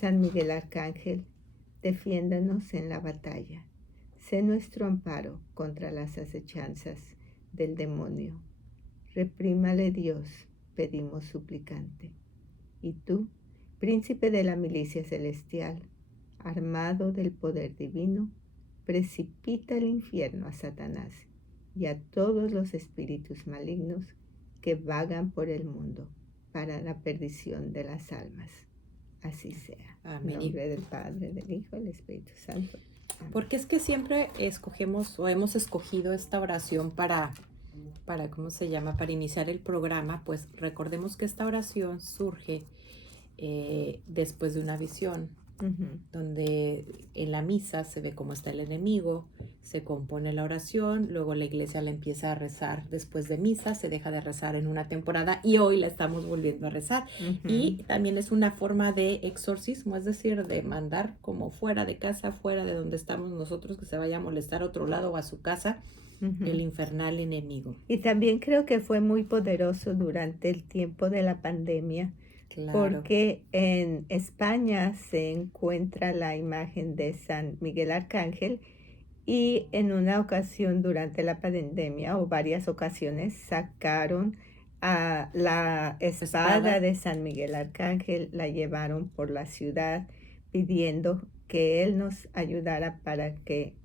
San Miguel Arcángel, defiéndanos en la batalla. Sé nuestro amparo contra las acechanzas del demonio. Reprímale Dios, pedimos suplicante. Y tú, príncipe de la milicia celestial, armado del poder divino, precipita al infierno a Satanás y a todos los espíritus malignos que vagan por el mundo para la perdición de las almas. Así sea. Amén. En nombre del Padre, del Hijo y del Espíritu Santo. Amén. Porque es que siempre escogemos o hemos escogido esta oración para ¿cómo se llama? Para iniciar el programa. Pues recordemos que esta oración surge después de una visión, donde en la misa se ve cómo está el enemigo, se compone la oración, luego la iglesia la empieza a rezar después de misa, se deja de rezar en una temporada y hoy la estamos volviendo a rezar. Y también es una forma de exorcismo, es decir, de mandar como fuera de casa, fuera de donde estamos nosotros, que se vaya a molestar a otro lado o a su casa, el infernal enemigo. Y también creo que fue muy poderoso durante el tiempo de la pandemia. Claro. Porque en España se encuentra la imagen de San Miguel Arcángel y en una ocasión durante la pandemia o varias ocasiones sacaron a la espada de San Miguel Arcángel, la llevaron por la ciudad pidiendo que él nos ayudara para que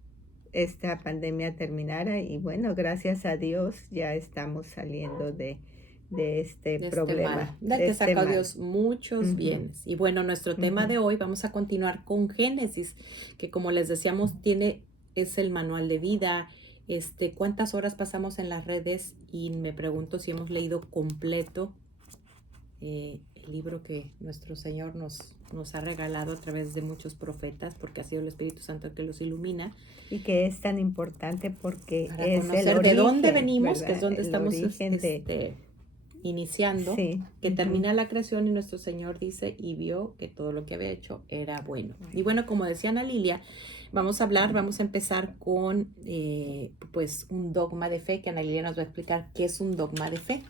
esta pandemia terminara y bueno, gracias a Dios ya estamos saliendo de este problema. Del que sacó Dios muchos bienes. Y bueno, nuestro tema de hoy, vamos a continuar con Génesis, que como les decíamos, es el manual de vida. ¿Cuántas horas pasamos en las redes? Y me pregunto si hemos leído completo el libro que nuestro Señor nos ha regalado a través de muchos profetas, porque ha sido el Espíritu Santo el que los ilumina. Y que es tan importante porque para es conocer el origen, de dónde venimos, ¿verdad? Que es donde el estamos iniciando, sí. Que termina la creación y nuestro Señor dice y vio que todo lo que había hecho era bueno. Y bueno, como decía Ana Lilia, vamos a empezar con pues un dogma de fe, que Ana Lilia nos va a explicar qué es un dogma de fe.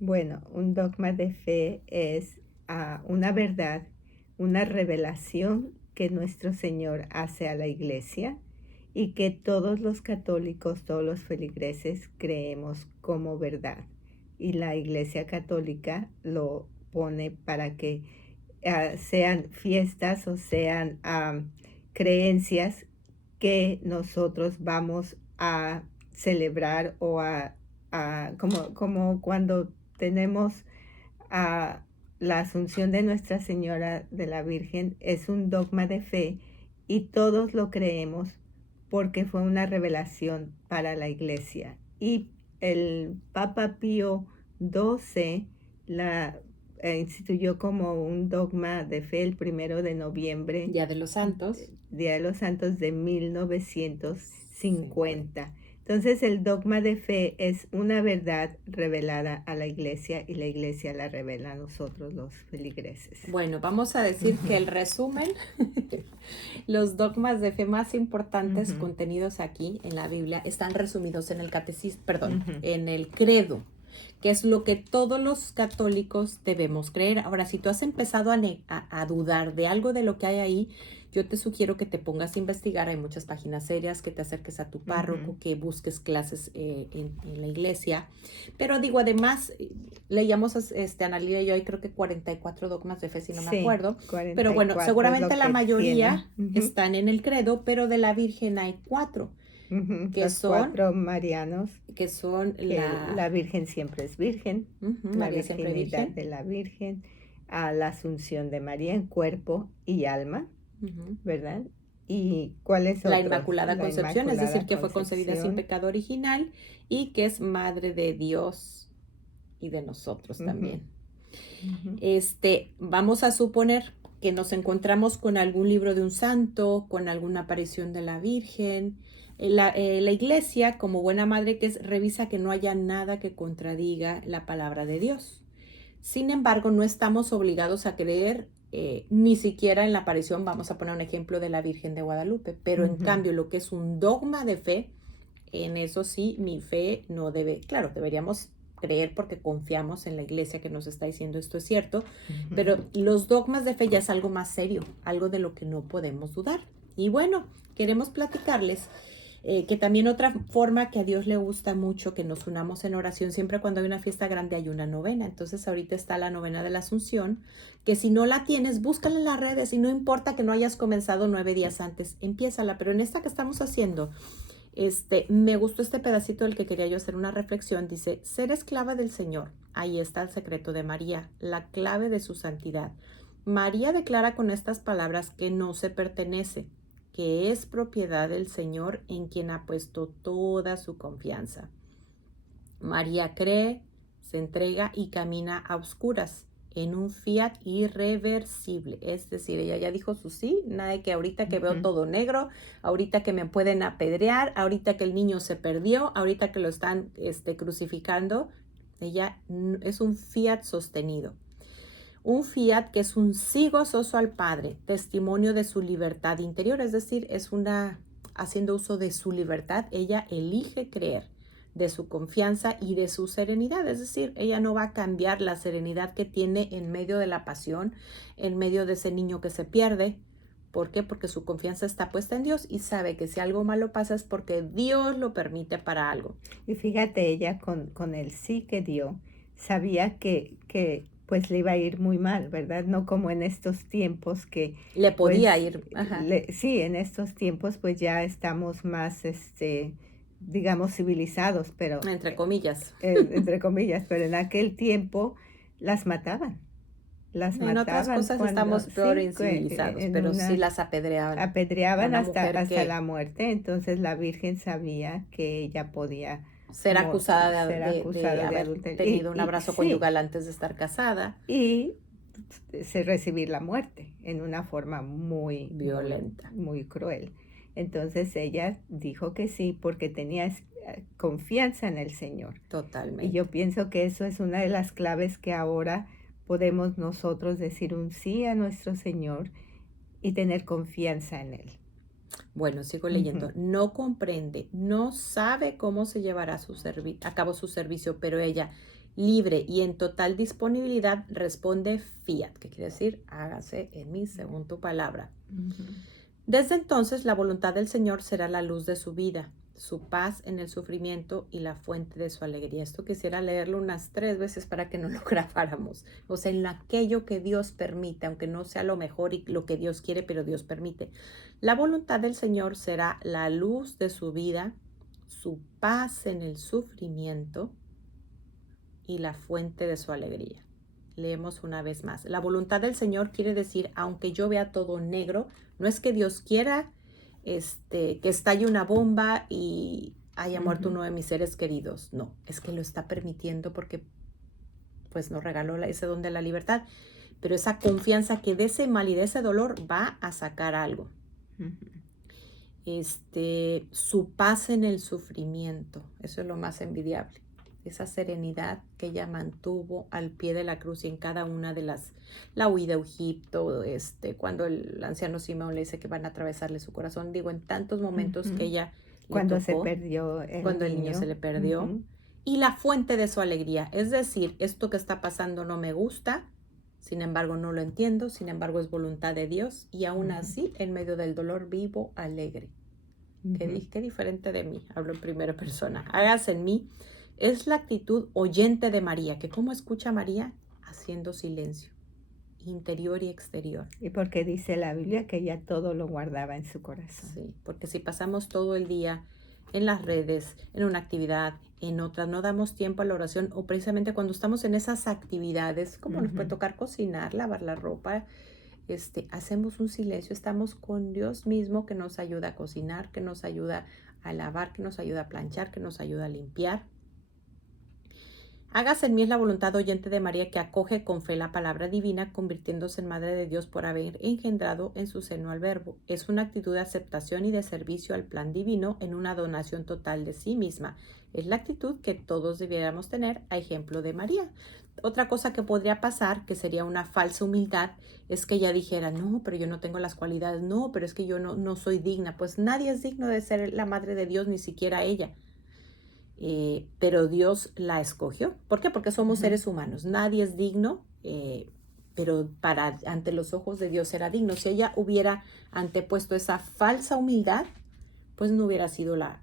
Bueno, un dogma de fe es una verdad, una revelación que nuestro Señor hace a la iglesia y que todos los católicos, todos los feligreses creemos como verdad. Y la Iglesia Católica lo pone para que sean fiestas o sean creencias que nosotros vamos a celebrar o como cuando tenemos la Asunción de Nuestra Señora de la Virgen, es un dogma de fe y todos lo creemos porque fue una revelación para la Iglesia. Y el Papa Pío XII la instituyó como un dogma de fe el 1 de noviembre. Día de los Santos. Día de los Santos de 1950. Entonces el dogma de fe es una verdad revelada a la iglesia y la iglesia la revela a nosotros los feligreses. Bueno, vamos a decir que el resumen, los dogmas de fe más importantes contenidos aquí en la Biblia están resumidos en el catecismo, en el credo, que es lo que todos los católicos debemos creer. Ahora, si tú has empezado a dudar de algo de lo que hay ahí, yo te sugiero que te pongas a investigar. Hay muchas páginas serias, que te acerques a tu párroco, que busques clases en la iglesia. Pero digo, además, leíamos Ana Lilia y yo, hay creo que 44 dogmas de fe, si no me acuerdo. Pero bueno, seguramente la mayoría están en el credo, pero de la Virgen hay 4. Que los son 4 marianos, que son la Virgen siempre es virgen, la virginidad de la Virgen, a la Asunción de María en cuerpo y alma, ¿verdad? ¿Y cuál es otro? La Inmaculada Concepción, es decir, que fue concebida sin pecado original y que es Madre de Dios y de nosotros también. Vamos a suponer que nos encontramos con algún libro de un santo, con alguna aparición de la Virgen. La iglesia, como buena madre que es, revisa que no haya nada que contradiga la palabra de Dios. Sin embargo, no estamos obligados a creer ni siquiera en la aparición. Vamos a poner un ejemplo de la Virgen de Guadalupe, pero en cambio lo que es un dogma de fe, en eso sí, mi fe no debe, claro, deberíamos creer porque confiamos en la iglesia que nos está diciendo esto es cierto, pero los dogmas de fe ya es algo más serio, algo de lo que no podemos dudar. Y bueno, queremos platicarles que también otra forma que a Dios le gusta mucho que nos unamos en oración, siempre cuando hay una fiesta grande hay una novena. Entonces ahorita está la novena de la Asunción, que si no la tienes, búscala en las redes y no importa que no hayas comenzado 9 días antes, empiézala. Pero en esta que estamos haciendo, me gustó este pedacito del que quería yo hacer una reflexión. Dice, ser esclava del Señor. Ahí está el secreto de María, la clave de su santidad. María declara con estas palabras que no se pertenece, que es propiedad del Señor en quien ha puesto toda su confianza. María cree, se entrega y camina a oscuras en un fiat irreversible. Es decir, ella ya dijo su sí, nada de que ahorita que veo todo negro, ahorita que me pueden apedrear, ahorita que el niño se perdió, ahorita que lo están crucificando. Ella es un fiat sostenido. Un fiat que es un sí gozoso al Padre, testimonio de su libertad interior, es decir, es haciendo uso de su libertad, ella elige creer, de su confianza y de su serenidad, es decir, ella no va a cambiar la serenidad que tiene en medio de la pasión, en medio de ese niño que se pierde. ¿Por qué? Porque su confianza está puesta en Dios y sabe que si algo malo pasa es porque Dios lo permite para algo. Y fíjate, ella con el sí que dio, sabía que pues le iba a ir muy mal, ¿verdad? No como en estos tiempos que Le podía pues ir, ajá. Sí, en estos tiempos pues ya estamos más, digamos, civilizados, pero Entre comillas. entre comillas, pero en aquel tiempo las mataban. Las En otras mataban cosas cuando, estamos peor sí, incivilizados, pero sí las apedreaban. apedreaban Una hasta, mujer hasta que la muerte. Entonces la Virgen sabía que ella podía ser acusada ser de acusada de haber adulterio. tenido un abrazo Sí, conyugal antes de estar casada. y recibir la muerte en una forma Violenta. muy cruel. Entonces ella dijo que sí porque tenía confianza en el Señor. Totalmente. Y yo pienso que eso es una de las claves que ahora podemos nosotros decir un sí a nuestro Señor y tener confianza en Él. Bueno, sigo leyendo. No comprende, no sabe cómo se llevará a cabo su servicio, pero ella, libre y en total disponibilidad, responde fiat, que quiere decir hágase en mí según tu palabra. Desde entonces, la voluntad del Señor será la luz de su vida, su paz en el sufrimiento y la fuente de su alegría. Esto quisiera leerlo unas 3 veces para que no lo grabáramos. O sea, en aquello que Dios permite, aunque no sea lo mejor y lo que Dios quiere, pero Dios permite. La voluntad del Señor será la luz de su vida, su paz en el sufrimiento y la fuente de su alegría. Leemos una vez más. La voluntad del Señor quiere decir, aunque yo vea todo negro, no es que Dios quiera que estalle una bomba y haya muerto uno de mis seres queridos. No, es que lo está permitiendo porque pues nos regaló ese don de la libertad. Pero esa confianza que de ese mal y de ese dolor va a sacar algo. Su paz en el sufrimiento, eso es lo más envidiable. Esa serenidad que ella mantuvo al pie de la cruz y en cada una de la huida a Egipto, cuando el anciano Simeón le dice que van a atravesarle su corazón, digo, en tantos momentos que ella cuando se perdió cuando el niño se le perdió, y la fuente de su alegría, es decir, esto que está pasando no me gusta, sin embargo no lo entiendo, sin embargo es voluntad de Dios y aún así en medio del dolor vivo alegre. Qué diferente de mí, hablo en primera persona. Hágase en mí. Es la actitud oyente de María, que ¿cómo escucha María? Haciendo silencio, interior y exterior. Y porque dice la Biblia que ella todo lo guardaba en su corazón. Sí, porque si pasamos todo el día en las redes, en una actividad, en otra, no damos tiempo a la oración, o precisamente cuando estamos en esas actividades, como nos puede tocar cocinar, lavar la ropa, hacemos un silencio, estamos con Dios mismo que nos ayuda a cocinar, que nos ayuda a lavar, que nos ayuda a planchar, que nos ayuda a limpiar. Hágase en mí es la voluntad oyente de María que acoge con fe la palabra divina, convirtiéndose en Madre de Dios por haber engendrado en su seno al Verbo. Es una actitud de aceptación y de servicio al plan divino en una donación total de sí misma. Es la actitud que todos debiéramos tener a ejemplo de María. Otra cosa que podría pasar, que sería una falsa humildad, es que ella dijera, no, pero yo no tengo las cualidades, no, pero es que yo no soy digna. Pues nadie es digno de ser la Madre de Dios, ni siquiera ella. pero Dios la escogió. ¿Por qué? Porque somos seres humanos. Nadie es digno, pero ante los ojos de Dios era digno. Si ella hubiera antepuesto esa falsa humildad, pues no hubiera sido la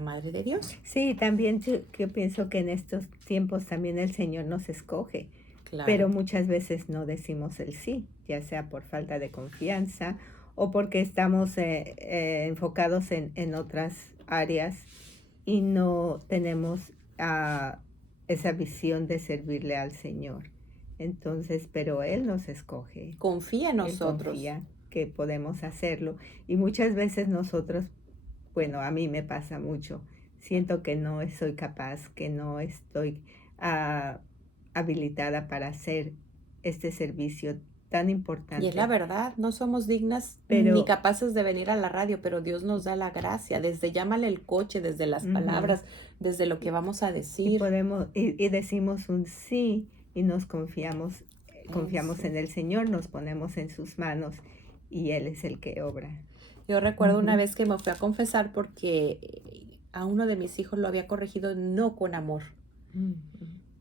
madre de Dios. Sí, también yo pienso que en estos tiempos también el Señor nos escoge, Claro. pero muchas veces no decimos el sí, ya sea por falta de confianza o porque estamos enfocados en otras áreas y no tenemos esa visión de servirle al Señor. Entonces, pero Él nos escoge. Confía en Él nosotros. confía que podemos hacerlo. Y muchas veces nosotros, bueno, a mí me pasa mucho, siento que no soy capaz, que no estoy habilitada para hacer este servicio tan importante. Y es la verdad, no somos dignas Pero, ni capaces de venir a la radio, pero Dios nos da la gracia, desde llámale el coche, desde las palabras, desde lo que vamos a decir. Y decimos un sí y nos confiamos en el Señor, nos ponemos en sus manos y Él es el que obra. Yo recuerdo una vez que me fui a confesar porque a uno de mis hijos lo había corregido no con amor.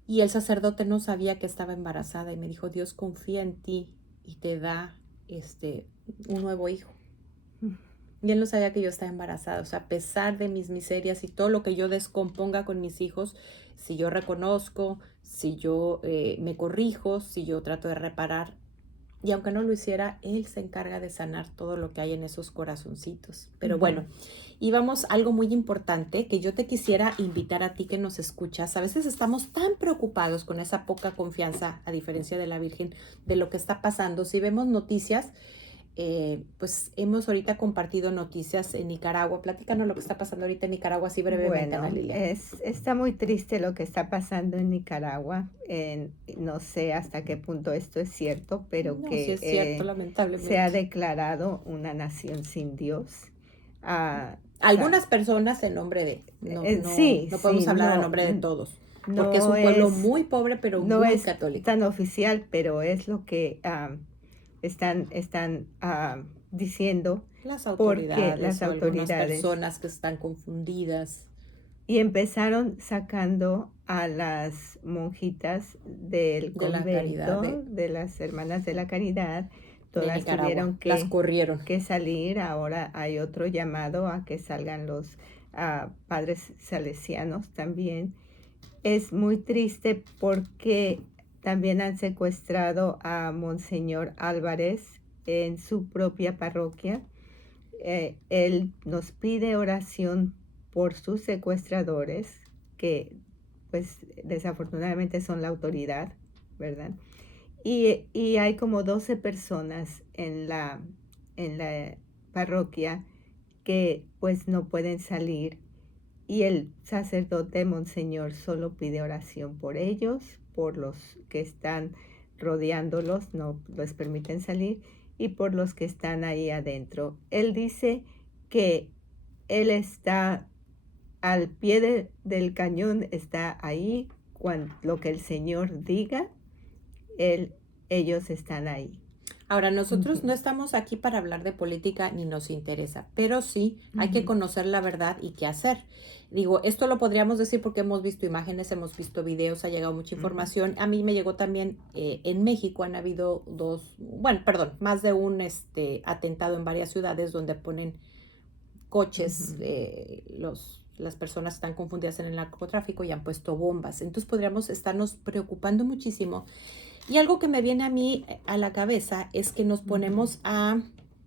Y el sacerdote no sabía que estaba embarazada y me dijo, Dios confía en ti y te da un nuevo hijo. Y él no sabía que yo estaba embarazada. O sea, a pesar de mis miserias y todo lo que yo descomponga con mis hijos, si yo reconozco, si yo me corrijo, si yo trato de reparar, y aunque no lo hiciera, Él se encarga de sanar todo lo que hay en esos corazoncitos. Pero bueno, y vamos a algo muy importante que yo te quisiera invitar a ti que nos escuchas. A veces estamos tan preocupados con esa poca confianza, a diferencia de la Virgen, de lo que está pasando. Si vemos noticias, pues hemos ahorita compartido noticias en Nicaragua. Platícanos lo que está pasando ahorita en Nicaragua, así brevemente, Ana Lilia. Está muy triste lo que está pasando en Nicaragua. No sé hasta qué punto esto es cierto, pero No, que sí es cierto, lamentablemente. se ha declarado una nación sin Dios. Algunas personas en nombre de... No podemos hablar en nombre de todos. Porque es un pueblo muy pobre, pero muy católico. No es tan oficial, pero es lo que están diciendo las autoridades, las autoridades, algunas personas que están confundidas. Y empezaron sacando a las monjitas del convento, de las hermanas de la Caridad. Todas tuvieron que salir. Ahora hay otro llamado a que salgan los padres salesianos también. Es muy triste porque también han secuestrado a Monseñor Álvarez en su propia parroquia. Él nos pide oración por sus secuestradores, que pues desafortunadamente son la autoridad, ¿verdad? Y hay como 12 personas en la parroquia que pues no pueden salir. Y el sacerdote Monseñor solo pide oración por ellos, por los que están rodeándolos, no les permiten salir, y por los que están ahí adentro. Él dice que él está al pie del cañón, está ahí, cuando lo que el Señor diga, ellos están ahí. Ahora, nosotros no estamos aquí para hablar de política ni nos interesa, pero sí hay que conocer la verdad y qué hacer. Digo, esto lo podríamos decir porque hemos visto imágenes, hemos visto videos, ha llegado mucha información. A mí me llegó también en México, han habido más de un atentado en varias ciudades donde ponen coches, las personas están confundidas en el narcotráfico y han puesto bombas. Entonces podríamos estarnos preocupando muchísimo. Y algo que me viene a mí a la cabeza es que nos ponemos a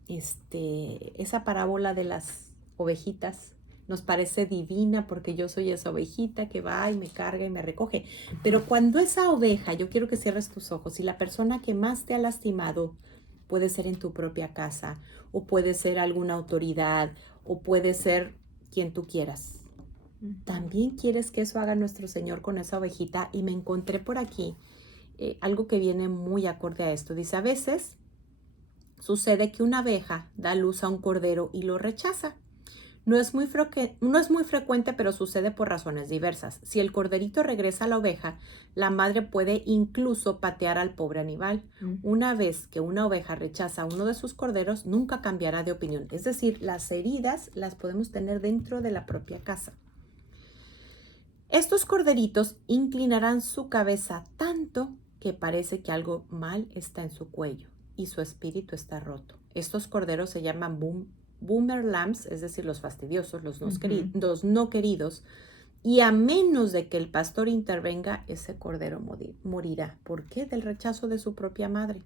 esa parábola de las ovejitas. Nos parece divina porque yo soy esa ovejita que va y me carga y me recoge. Pero cuando esa oveja, yo quiero que cierres tus ojos, y la persona que más te ha lastimado puede ser en tu propia casa, o puede ser alguna autoridad, o puede ser quien tú quieras. También quieres que eso haga nuestro Señor con esa ovejita. Y me encontré por aquí algo que viene muy acorde a esto. Dice, a veces sucede que una abeja da luz a un cordero y lo rechaza. No es muy frecuente, pero sucede por razones diversas. Si el corderito regresa a la oveja, la madre puede incluso patear al pobre animal. Una vez que una oveja rechaza a uno de sus corderos, nunca cambiará de opinión. Es decir, las heridas las podemos tener dentro de la propia casa. Estos corderitos inclinarán su cabeza tanto que parece que algo mal está en su cuello y su espíritu está roto. Estos corderos se llaman boomer lambs, es decir, los fastidiosos, los no queridos, y a menos de que el pastor intervenga, ese cordero morirá. ¿Por qué? Del rechazo de su propia madre.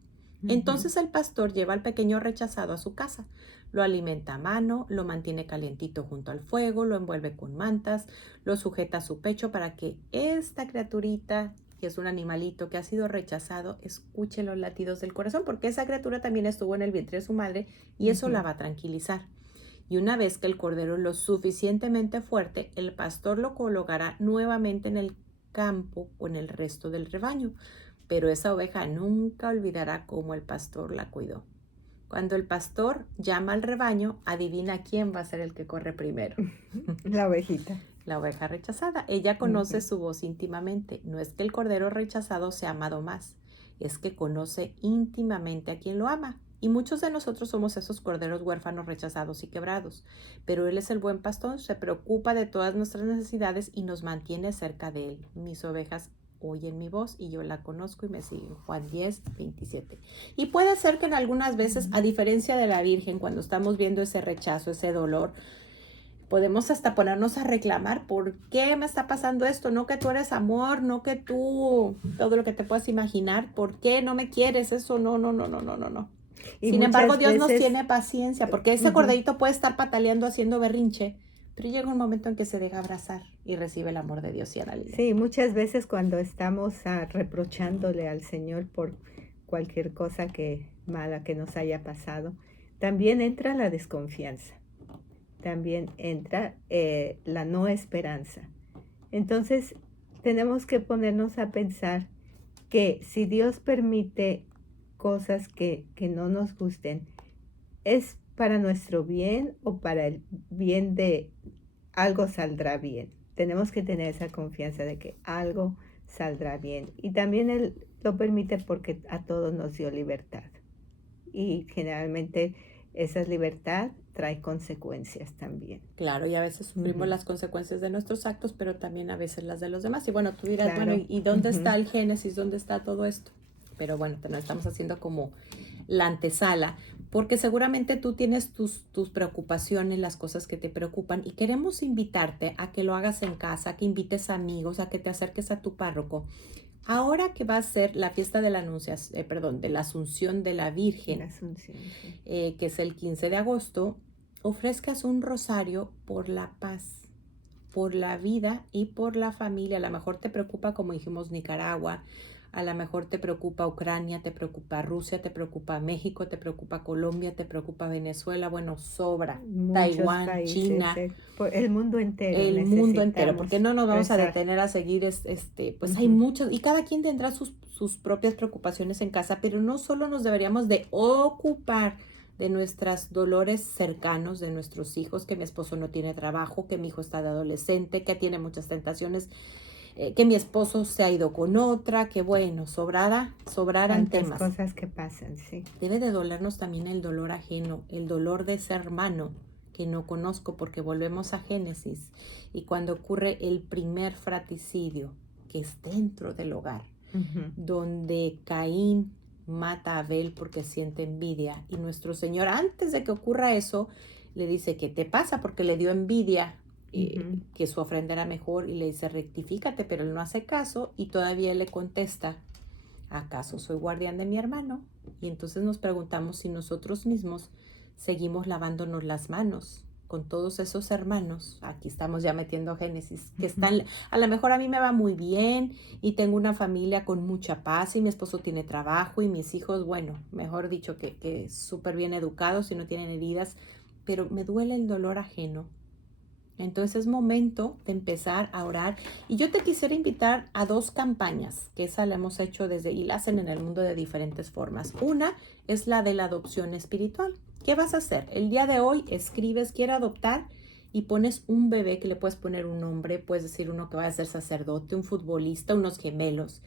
Entonces el pastor lleva al pequeño rechazado a su casa, lo alimenta a mano, lo mantiene calientito junto al fuego, lo envuelve con mantas, lo sujeta a su pecho para que esta criaturita, que es un animalito que ha sido rechazado, escuche los latidos del corazón, porque esa criatura también estuvo en el vientre de su madre y eso la va a tranquilizar. Y una vez que el cordero es lo suficientemente fuerte, el pastor lo colocará nuevamente en el campo o en el resto del rebaño. Pero esa oveja nunca olvidará cómo el pastor la cuidó. Cuando el pastor llama al rebaño, adivina quién va a ser el que corre primero. La ovejita. La oveja rechazada. Ella conoce su voz íntimamente. No es que el cordero rechazado sea amado más, es que conoce íntimamente a quien lo ama. Y muchos de nosotros somos esos corderos huérfanos, rechazados y quebrados. Pero Él es el buen pastor, se preocupa de todas nuestras necesidades y nos mantiene cerca de Él. Mis ovejas oyen mi voz y yo la conozco y me siguen. Juan 10, 27. Y puede ser que en algunas veces, a diferencia de la Virgen, cuando estamos viendo ese rechazo, ese dolor, podemos hasta ponernos a reclamar, ¿por qué me está pasando esto? No que tú eres amor, no que tú, todo lo que te puedas imaginar, ¿por qué no me quieres? Eso no. Y Sin embargo, Dios nos veces, tiene paciencia, porque ese corderito puede estar pataleando, haciendo berrinche, pero llega un momento en que se deja abrazar y recibe el amor de Dios y Analina. Sí, muchas veces cuando estamos reprochándole al Señor por cualquier cosa mala que nos haya pasado, también entra la desconfianza, también entra la no esperanza. Entonces, tenemos que ponernos a pensar que si Dios permite cosas que no nos gusten, es para nuestro bien o para el bien de algo saldrá bien. Tenemos que tener esa confianza de que algo saldrá bien. Y también Él lo permite porque a todos nos dio libertad. Y generalmente esa libertad trae consecuencias también. Claro, y a veces sufrimos las consecuencias de nuestros actos, pero también a veces las de los demás. Y bueno, tú dirás, Claro. bueno, ¿y dónde está el Génesis? ¿Dónde está todo esto? Pero bueno, te lo estamos haciendo como la antesala, porque seguramente tú tienes tus preocupaciones, las cosas que te preocupan, y queremos invitarte a que lo hagas en casa, que invites amigos, a que te acerques a tu párroco. Ahora que va a ser la fiesta de la de la Asunción de la Virgen, que es el 15 de agosto, ofrezcas un rosario por la paz, por la vida y por la familia. A lo mejor te preocupa, como dijimos, Nicaragua, a lo mejor te preocupa Ucrania, te preocupa Rusia, te preocupa México, te preocupa Colombia, te preocupa Venezuela, bueno, sobra, muchos Taiwán, países, China, el mundo entero. el mundo entero, porque no nos vamos a rezar. detener a seguir, pues hay muchos, y cada quien tendrá sus propias preocupaciones en casa, pero no solo nos deberíamos de ocupar de nuestros dolores cercanos, de nuestros hijos, que mi esposo no tiene trabajo, que mi hijo está de adolescente, que tiene muchas tentaciones, que mi esposo se ha ido con otra, que bueno, sobrarán temas. Cosas que pasan, sí. Debe de dolernos también el dolor ajeno, el dolor de ese hermano que no conozco, porque volvemos a Génesis y cuando ocurre el primer fratricidio, que es dentro del hogar, donde Caín mata a Abel porque siente envidia, y nuestro Señor, antes de que ocurra eso, le dice, ¿qué te pasa? Porque le dio envidia que su ofrenda era mejor, y le dice, rectifícate, pero él no hace caso, y todavía él le contesta, ¿acaso soy guardián de mi hermano? Y entonces nos preguntamos si nosotros mismos seguimos lavándonos las manos con todos esos hermanos. Aquí estamos ya metiendo Génesis, que están, a lo mejor a mí me va muy bien y tengo una familia con mucha paz y mi esposo tiene trabajo y mis hijos, bueno, mejor dicho, que súper bien educados y no tienen heridas, pero me duele el dolor ajeno. Entonces es momento de empezar a orar. Y yo te quisiera invitar a 2 campañas, que esa la hemos hecho y la hacen en el mundo de diferentes formas. Una es la de la adopción espiritual. ¿Qué vas a hacer? El día de hoy escribes, quiero adoptar, y pones un bebé que le puedes poner un nombre, puedes decir uno que va a ser sacerdote, un futbolista, unos gemelos.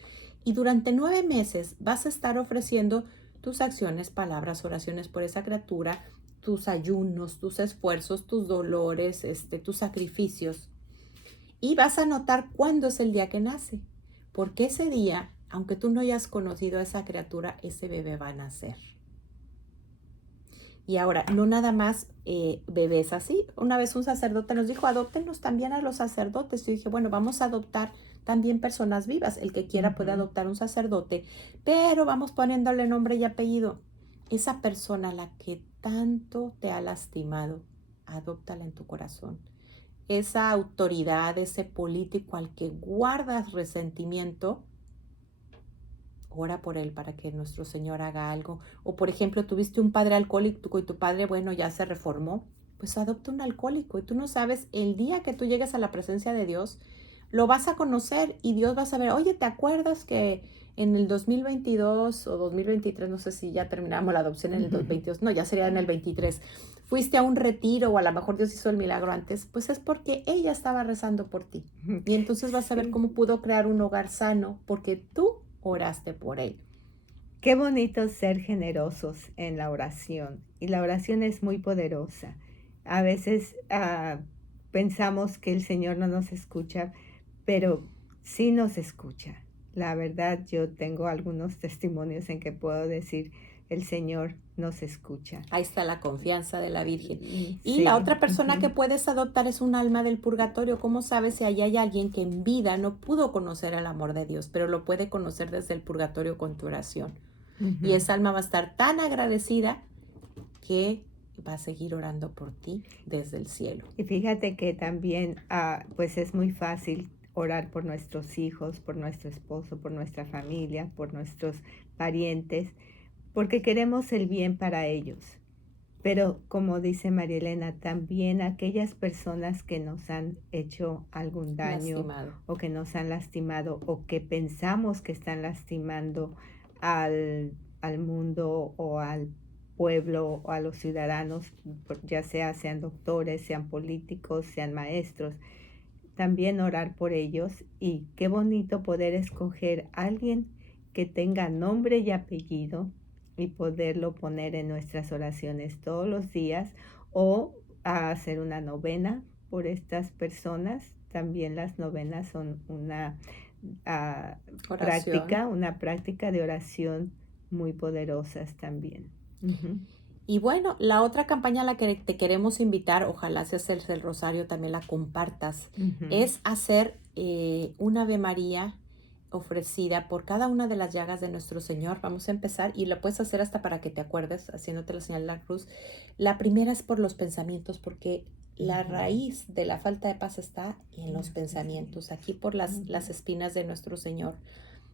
Y durante 9 meses vas a estar ofreciendo tus acciones, palabras, oraciones por esa criatura, tus ayunos, tus esfuerzos, tus dolores, tus sacrificios. Y vas a notar cuándo es el día que nace, porque ese día, aunque tú no hayas conocido a esa criatura, ese bebé va a nacer. Y ahora, no nada más bebés así. Una vez un sacerdote nos dijo, adóptenos también a los sacerdotes. Yo dije, bueno, vamos a adoptar también personas vivas. El que quiera puede adoptar un sacerdote, pero vamos poniéndole nombre y apellido. Esa persona, la que tanto te ha lastimado, adóptala en tu corazón. Esa autoridad, ese político al que guardas resentimiento, ora por él para que nuestro Señor haga algo. O por ejemplo, tuviste un padre alcohólico y tu padre, bueno, ya se reformó, pues adopta un alcohólico. Y tú no sabes, el día que tú llegues a la presencia de Dios, lo vas a conocer y Dios va a saber, oye, ¿te acuerdas que en el 2022 o 2023, no sé si ya terminamos la adopción en el 2022, no, ya sería en el 23, fuiste a un retiro o a lo mejor Dios hizo el milagro antes, pues es porque ella estaba rezando por ti. Y entonces vas a ver cómo pudo crear un hogar sano porque tú oraste por él. Qué bonito ser generosos en la oración. Y la oración es muy poderosa. A veces pensamos que el Señor no nos escucha, pero sí nos escucha. La verdad, yo tengo algunos testimonios en que puedo decir, el Señor nos escucha. Ahí está la confianza de la Virgen. Y Sí. la otra persona que puedes adoptar es un alma del purgatorio. ¿Cómo sabes si ahí hay alguien que en vida no pudo conocer el amor de Dios, pero lo puede conocer desde el purgatorio con tu oración? Y esa alma va a estar tan agradecida que va a seguir orando por ti desde el cielo. Y fíjate que también, pues es muy fácil orar por nuestros hijos, por nuestro esposo, por nuestra familia, por nuestros parientes, porque queremos el bien para ellos. Pero como dice María Elena, también aquellas personas que nos han hecho algún daño Lastimado. o que nos han lastimado o que pensamos que están lastimando al mundo o al pueblo o a los ciudadanos, ya sean doctores, sean políticos, sean maestros, también orar por ellos. Y qué bonito poder escoger a alguien que tenga nombre y apellido y poderlo poner en nuestras oraciones todos los días, o a hacer una novena por estas personas. También las novenas son una práctica de oración muy poderosas también. Y bueno, la otra campaña a la que te queremos invitar, ojalá si haces el rosario también la compartas, es hacer una Ave María ofrecida por cada una de las llagas de nuestro Señor. Vamos a empezar y lo puedes hacer hasta para que te acuerdes, haciéndote la señal de la cruz. La primera es por los pensamientos, porque la raíz de la falta de paz está en los pensamientos, aquí por las espinas de nuestro Señor.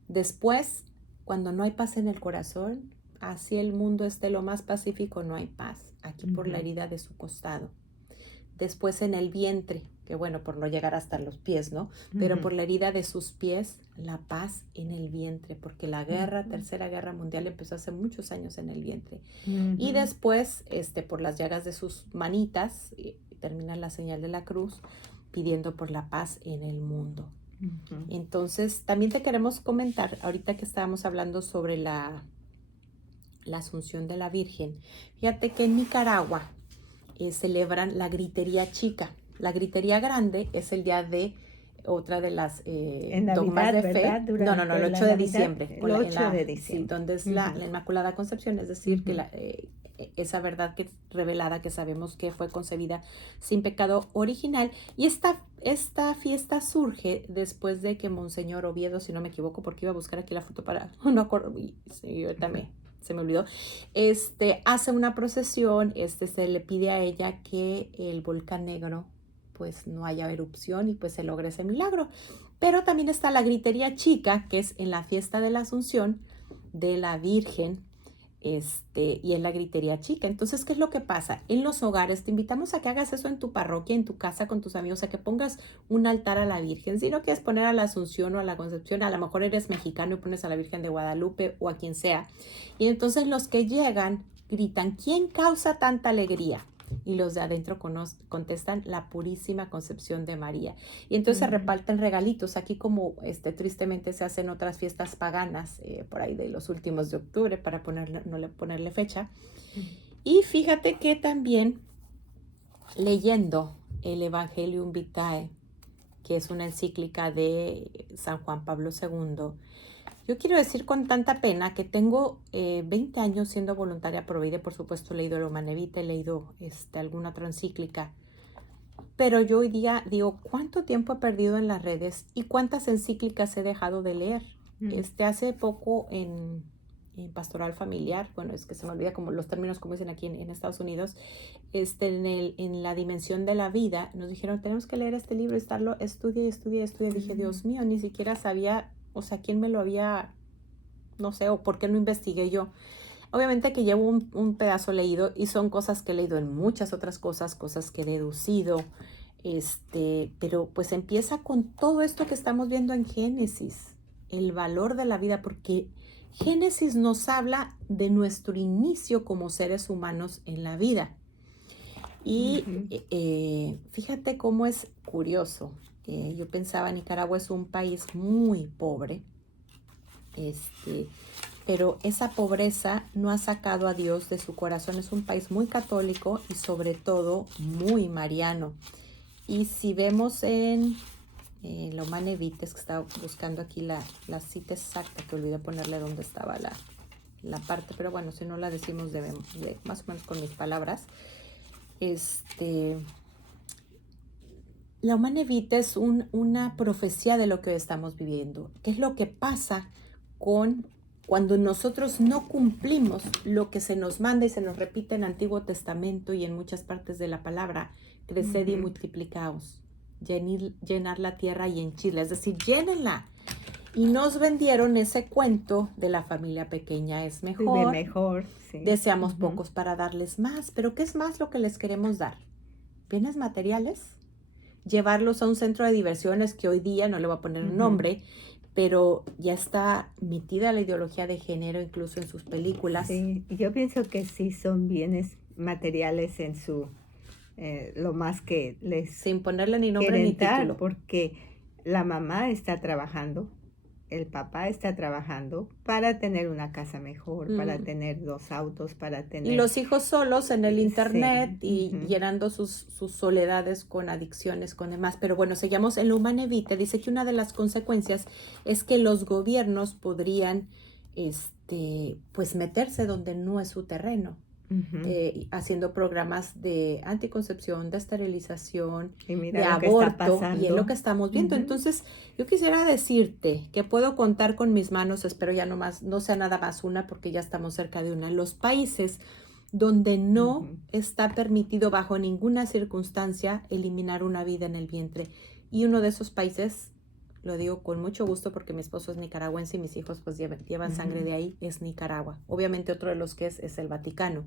Después, cuando no hay paz en el corazón, así el mundo esté lo más pacífico, no hay paz, aquí por la herida de su costado. Después en el vientre, que bueno, por no llegar hasta los pies, ¿no? Pero por la herida de sus pies, la paz en el vientre, porque la Tercera Guerra Mundial empezó hace muchos años en el vientre. Y después, por las llagas de sus manitas, termina la señal de la cruz, pidiendo por la paz en el mundo. Entonces, también te queremos comentar, ahorita que estábamos hablando sobre la Asunción de la Virgen, fíjate que en Nicaragua celebran la gritería chica. La gritería grande es el día de otra de las dogmas de fe. No, el 8 de diciembre. El 8 de diciembre. Sí, donde es la Inmaculada Concepción, es decir, que esa verdad que revelada, que sabemos que fue concebida sin pecado original. Y esta fiesta surge después de que Monseñor Oviedo, si no me equivoco, porque iba a buscar aquí la foto para... No acuerdo, sí, ahorita se me olvidó, hace una procesión, se le pide a ella que el volcán negro pues no haya erupción y pues se logre ese milagro. Pero también está la gritería chica, que es en la fiesta de la Asunción de la Virgen, y en la gritería chica. Entonces, ¿qué es lo que pasa? En los hogares te invitamos a que hagas eso en tu parroquia, en tu casa con tus amigos, a que pongas un altar a la Virgen. Si no quieres poner a la Asunción o a la Concepción, a lo mejor eres mexicano y pones a la Virgen de Guadalupe o a quien sea. Y entonces los que llegan gritan, ¿quién causa tanta alegría? Y los de adentro contestan, la Purísima Concepción de María. Y entonces se reparten regalitos. Aquí como tristemente se hacen otras fiestas paganas, por ahí de los últimos de octubre, para ponerle fecha. Y fíjate que también leyendo el Evangelium Vitae, que es una encíclica de San Juan Pablo II. Yo quiero decir con tanta pena que tengo 20 años siendo voluntaria Provide. Por supuesto he leído el Humanae Vitae, he leído alguna otra encíclica, pero yo hoy día digo, ¿cuánto tiempo he perdido en las redes y cuántas encíclicas he dejado de leer? Hace poco en Pastoral Familiar, bueno, es que se me olvida como los términos como dicen aquí en Estados Unidos, en la dimensión de la vida, nos dijeron, tenemos que leer este libro y estarlo, estudia. Dije, Dios mío, ni siquiera sabía, o sea, quién me lo había, no sé, o por qué no investigué yo. Obviamente que llevo un pedazo leído y son cosas que he leído en muchas otras cosas que he deducido, pero pues empieza con todo esto que estamos viendo en Génesis, el valor de la vida, porque Génesis nos habla de nuestro inicio como seres humanos en la vida. Y fíjate cómo es curioso. Yo pensaba, Nicaragua es un país muy pobre, pero esa pobreza no ha sacado a Dios de su corazón. Es un país muy católico y sobre todo muy mariano. Y si vemos en la Humanae Vitae, es que estaba buscando aquí la cita exacta, que olvidé ponerle dónde estaba la parte, pero bueno, si no la decimos de más o menos con mis palabras. La Humanae Vitae es una profecía de lo que hoy estamos viviendo. ¿Qué es lo que pasa cuando nosotros no cumplimos lo que se nos manda y se nos repite en Antiguo Testamento y en muchas partes de la palabra? Creced y multiplicaos, llenar la tierra y henchirla, es decir, llénenla. Y nos vendieron ese cuento de la familia pequeña es mejor. Vive mejor, sí. Deseamos pocos para darles más, pero ¿qué es más lo que les queremos dar? ¿Bienes materiales? Llevarlos a un centro de diversiones que hoy día, no le voy a poner un nombre, pero ya está metida la ideología de género incluso en sus películas. Sí, yo pienso que sí son bienes materiales en su, lo más que les sin ponerle ni nombre ni título. Porque la mamá está trabajando, el papá está trabajando para tener una casa mejor, para tener 2 autos, para tener... Y los hijos solos en el internet y llenando sus soledades con adicciones, con demás. Pero bueno, seguimos en la Humanae Vitae. Dice que una de las consecuencias es que los gobiernos podrían pues meterse donde no es su terreno. Haciendo programas de anticoncepción, de esterilización, de aborto, y es lo que estamos viendo. Entonces, yo quisiera decirte que puedo contar con mis manos, espero ya no sea nada más una, porque ya estamos cerca de una. Los países donde no está permitido bajo ninguna circunstancia eliminar una vida en el vientre. Y uno de esos países, lo digo con mucho gusto porque mi esposo es nicaragüense y mis hijos pues llevan sangre de ahí, es Nicaragua. Obviamente otro de los que es el Vaticano.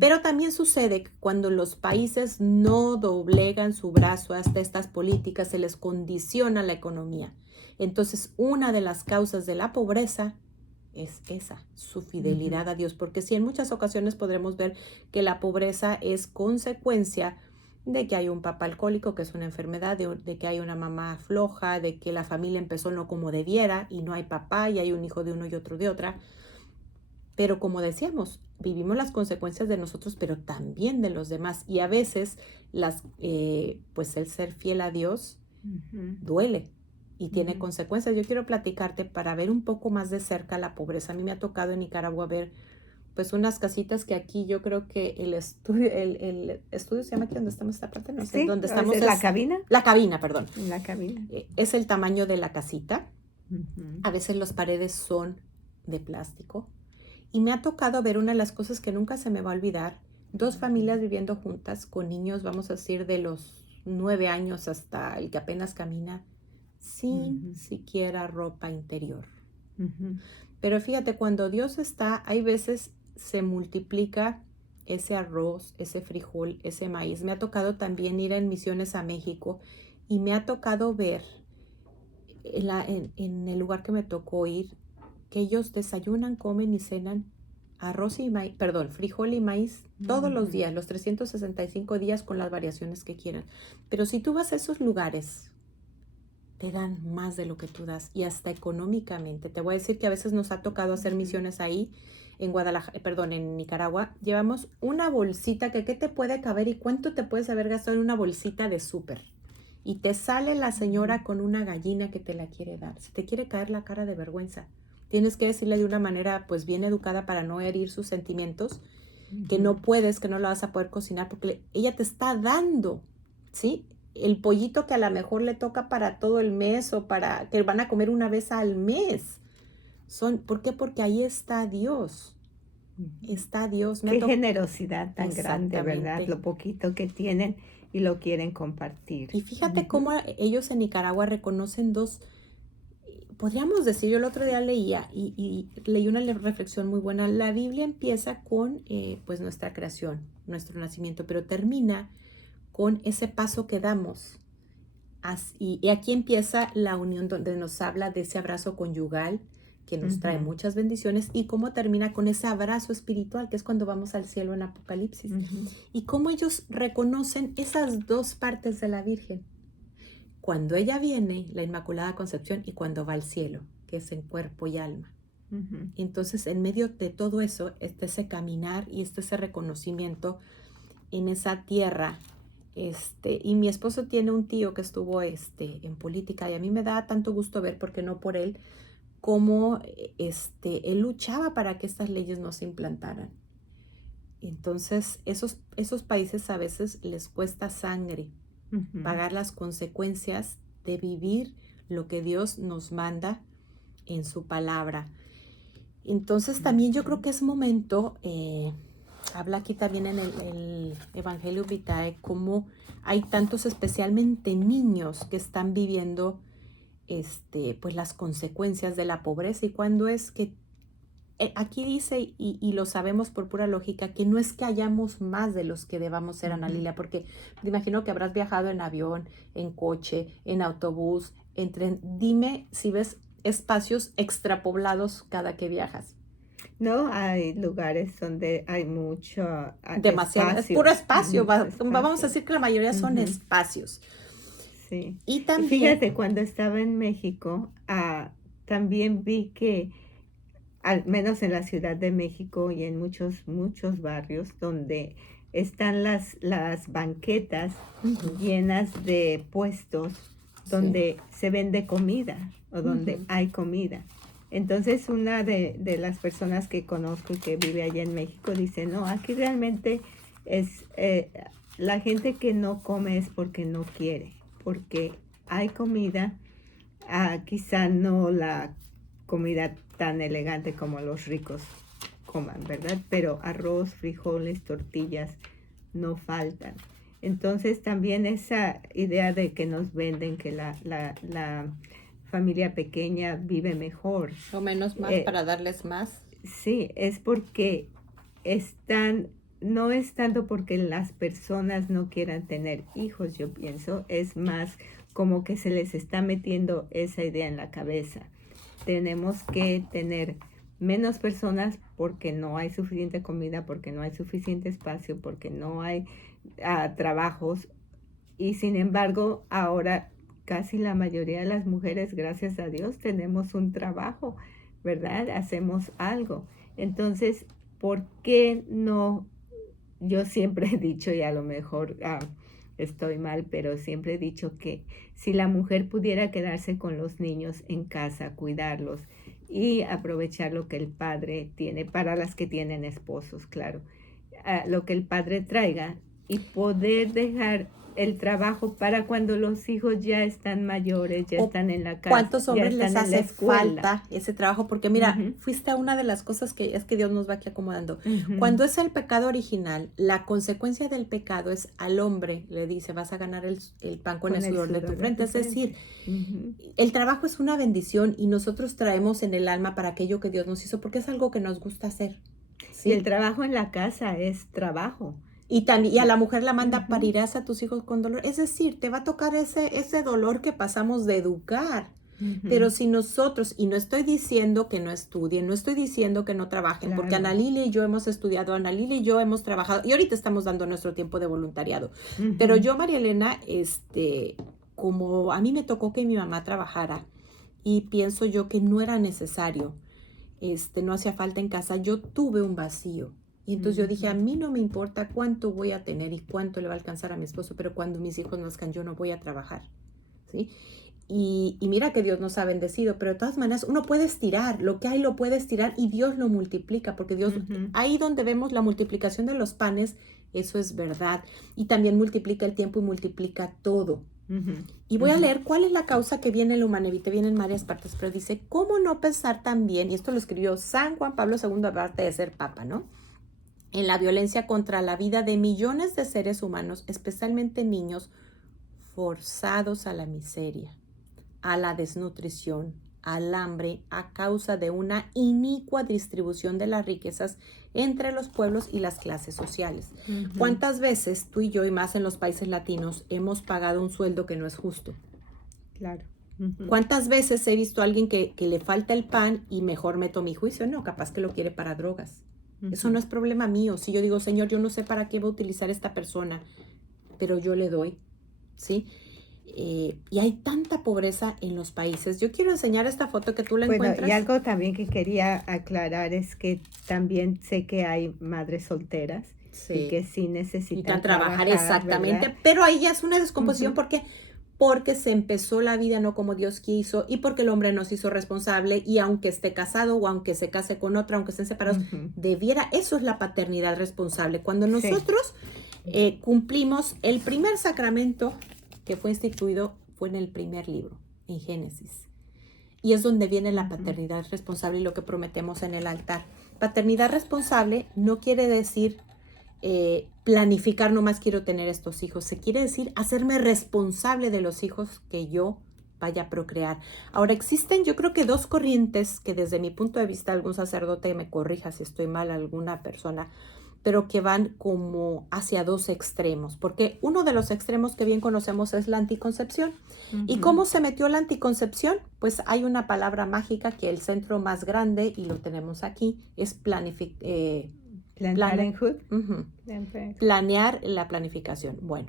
Pero también sucede que cuando los países no doblegan su brazo hasta estas políticas, se les condiciona la economía. Entonces, una de las causas de la pobreza es esa, su fidelidad a Dios. Porque sí, en muchas ocasiones podremos ver que la pobreza es consecuencia de que hay un papá alcohólico, que es una enfermedad, de que hay una mamá floja, de que la familia empezó no como debiera y no hay papá y hay un hijo de uno y otro de otra. Pero como decíamos, vivimos las consecuencias de nosotros, pero también de los demás. Y a veces pues el ser fiel a Dios duele y tiene consecuencias. Yo quiero platicarte para ver un poco más de cerca la pobreza. A mí me ha tocado en Nicaragua ver pues unas casitas que aquí yo creo que el estudio se llama aquí donde estamos esta parte, no sé, sí, donde estamos. ¿es la cabina? La cabina, perdón. La cabina. Es el tamaño de la casita. A veces las paredes son de plástico. Y me ha tocado ver una de las cosas que nunca se me va a olvidar, 2 familias viviendo juntas con niños, vamos a decir, de los 9 años hasta el que apenas camina, sin siquiera ropa interior. Pero fíjate, cuando Dios está, hay veces se multiplica ese arroz, ese frijol, ese maíz. Me ha tocado también ir en misiones a México y me ha tocado ver en el lugar que me tocó ir, que ellos desayunan, comen y cenan arroz y maíz, frijol y maíz todos los días, los 365 días con las variaciones que quieran. Pero si tú vas a esos lugares, te dan más de lo que tú das y hasta económicamente. Te voy a decir que a veces nos ha tocado hacer misiones ahí en Nicaragua. Llevamos una bolsita que ¿qué te puede caber y cuánto te puedes haber gastado en una bolsita de súper? y te sale la señora con una gallina que te la quiere dar. Se te quiere caer la cara de vergüenza. Tienes que decirle de una manera pues bien educada para no herir sus sentimientos, que no puedes, que no la vas a poder cocinar porque ella te está dando, ¿sí? El pollito que a lo mejor le toca para todo el mes o para que van a comer una vez al mes. ¿Por qué? Porque ahí está Dios. Está Dios. Qué generosidad tan grande, ¿verdad? Exactamente. Lo poquito que tienen y lo quieren compartir. Y fíjate cómo ellos en Nicaragua reconocen dos, podríamos decir, yo el otro día leía y leí una reflexión muy buena. La Biblia empieza con pues nuestra creación, nuestro nacimiento, pero termina con ese paso que damos. Y aquí empieza la unión donde nos habla de ese abrazo conyugal que nos trae muchas bendiciones y cómo termina con ese abrazo espiritual que es cuando vamos al cielo en Apocalipsis. Y cómo ellos reconocen esas dos partes de la Virgen. Cuando ella viene, la Inmaculada Concepción, y cuando va al cielo, que es en cuerpo y alma. Entonces, en medio de todo eso, está ese caminar y está ese reconocimiento en esa tierra. Y mi esposo tiene un tío que estuvo en política y a mí me da tanto gusto ver, porque no por él, cómo él luchaba para que estas leyes no se implantaran. Entonces, esos países a veces les cuesta sangre pagar las consecuencias de vivir lo que Dios nos manda en su palabra. Entonces, también yo creo que es momento... habla aquí también en el Evangelio Vitae cómo hay tantos, especialmente niños, que están viviendo pues las consecuencias de la pobreza. Y cuando es que aquí dice, y lo sabemos por pura lógica, que no es que hayamos más de los que debamos ser, Ana Lilia, porque me imagino que habrás viajado en avión, en coche, en autobús, en tren. Dime si ves espacios extrapoblados cada que viajas. No, hay lugares donde hay mucho demasiado, espacio. es puro espacio. Espacio. Vamos a decir que la mayoría son espacios. Sí. Y también, y fíjate, cuando estaba en México, también vi que, al menos en la Ciudad de México y en muchos barrios, donde están las banquetas llenas de puestos donde se vende comida o donde hay comida. Entonces una de las personas que conozco y que vive allá en México dice, no, aquí realmente es la gente que no come es porque no quiere, porque hay comida, quizá no la comida tan elegante como los ricos coman, ¿verdad? Pero arroz, frijoles, tortillas no faltan. Entonces también esa idea de que nos venden que la familia pequeña vive mejor. O menos más para darles más. Sí, es porque no es tanto porque las personas no quieran tener hijos, yo pienso, es más como que se les está metiendo esa idea en la cabeza. Tenemos que tener menos personas porque no hay suficiente comida, porque no hay suficiente espacio, porque no hay trabajos. Y sin embargo, ahora casi la mayoría de las mujeres, gracias a Dios, tenemos un trabajo, ¿verdad? Hacemos algo. Entonces, ¿por qué no? Yo siempre he dicho, y a lo mejor estoy mal, pero siempre he dicho que si la mujer pudiera quedarse con los niños en casa, cuidarlos y aprovechar lo que el padre tiene, para las que tienen esposos, claro, lo que el padre traiga, y poder dejar el trabajo para cuando los hijos ya están mayores, ya están en la casa. ¿Cuántos hombres les hace falta ese trabajo? Porque mira, fuiste a una de las cosas que es que Dios nos va aquí acomodando. Cuando es el pecado original, la consecuencia del pecado es al hombre, le dice, vas a ganar el pan con el sudor de tu frente. Es decir, el trabajo es una bendición y nosotros traemos en el alma para aquello que Dios nos hizo, porque es algo que nos gusta hacer. ¿Sí? Y el trabajo en la casa es trabajo. Y a la mujer la manda parirás a tus hijos con dolor. Es decir, te va a tocar ese dolor que pasamos de educar. Pero si nosotros, y no estoy diciendo que no estudien, no estoy diciendo que no trabajen, porque Ana Lilia y yo hemos estudiado, Ana Lilia y yo hemos trabajado, y ahorita estamos dando nuestro tiempo de voluntariado. Pero yo, María Elena, como a mí me tocó que mi mamá trabajara, y pienso yo que no era necesario, no hacía falta en casa, yo tuve un vacío. Y entonces yo dije, a mí no me importa cuánto voy a tener y cuánto le va a alcanzar a mi esposo, pero cuando mis hijos nazcan yo no voy a trabajar, ¿sí? Y mira que Dios nos ha bendecido, pero de todas maneras uno puede estirar, lo que hay lo puede estirar y Dios lo multiplica, porque Dios, ahí donde vemos la multiplicación de los panes, eso es verdad. Y también multiplica el tiempo y multiplica todo. Y voy a leer cuál es la causa que viene en la Humanevite, viene en varias partes, pero dice, ¿cómo no pensar también? Y esto lo escribió San Juan Pablo II, aparte de ser papa, ¿no? En la violencia contra la vida de millones de seres humanos, especialmente niños, forzados a la miseria, a la desnutrición, al hambre, a causa de una inicua distribución de las riquezas entre los pueblos y las clases sociales. ¿Cuántas veces tú y yo, y más en los países latinos, hemos pagado un sueldo que no es justo? Claro. ¿Cuántas veces he visto a alguien que le falta el pan y mejor meto mi juicio? No, capaz que lo quiere para drogas. Eso no es problema mío. Si yo digo, Señor, yo no sé para qué va a utilizar esta persona, pero yo le doy, ¿sí? Y hay tanta pobreza en los países. Yo quiero enseñar esta foto que tú la encuentras. Y algo también que quería aclarar es que también sé que hay madres solteras y que sí necesitan trabajar exactamente, ¿verdad? Pero ahí ya es una descomposición porque se empezó la vida no como Dios quiso y porque el hombre nos hizo responsable y aunque esté casado o aunque se case con otra, aunque estén separados, eso es la paternidad responsable. Cuando nosotros cumplimos el primer sacramento que fue instituido fue en el primer libro, en Génesis. Y es donde viene la paternidad responsable y lo que prometemos en el altar. Paternidad responsable no quiere decir planificar, nomás quiero tener estos hijos. Se quiere decir hacerme responsable de los hijos que yo vaya a procrear. Ahora existen, yo creo que dos corrientes que desde mi punto de vista, algún sacerdote me corrija si estoy mal, alguna persona, pero que van como hacia dos extremos, porque uno de los extremos que bien conocemos es la anticoncepción. ¿Y cómo se metió la anticoncepción? Pues hay una palabra mágica que el centro más grande, y lo tenemos aquí, es planear la planificación. Bueno,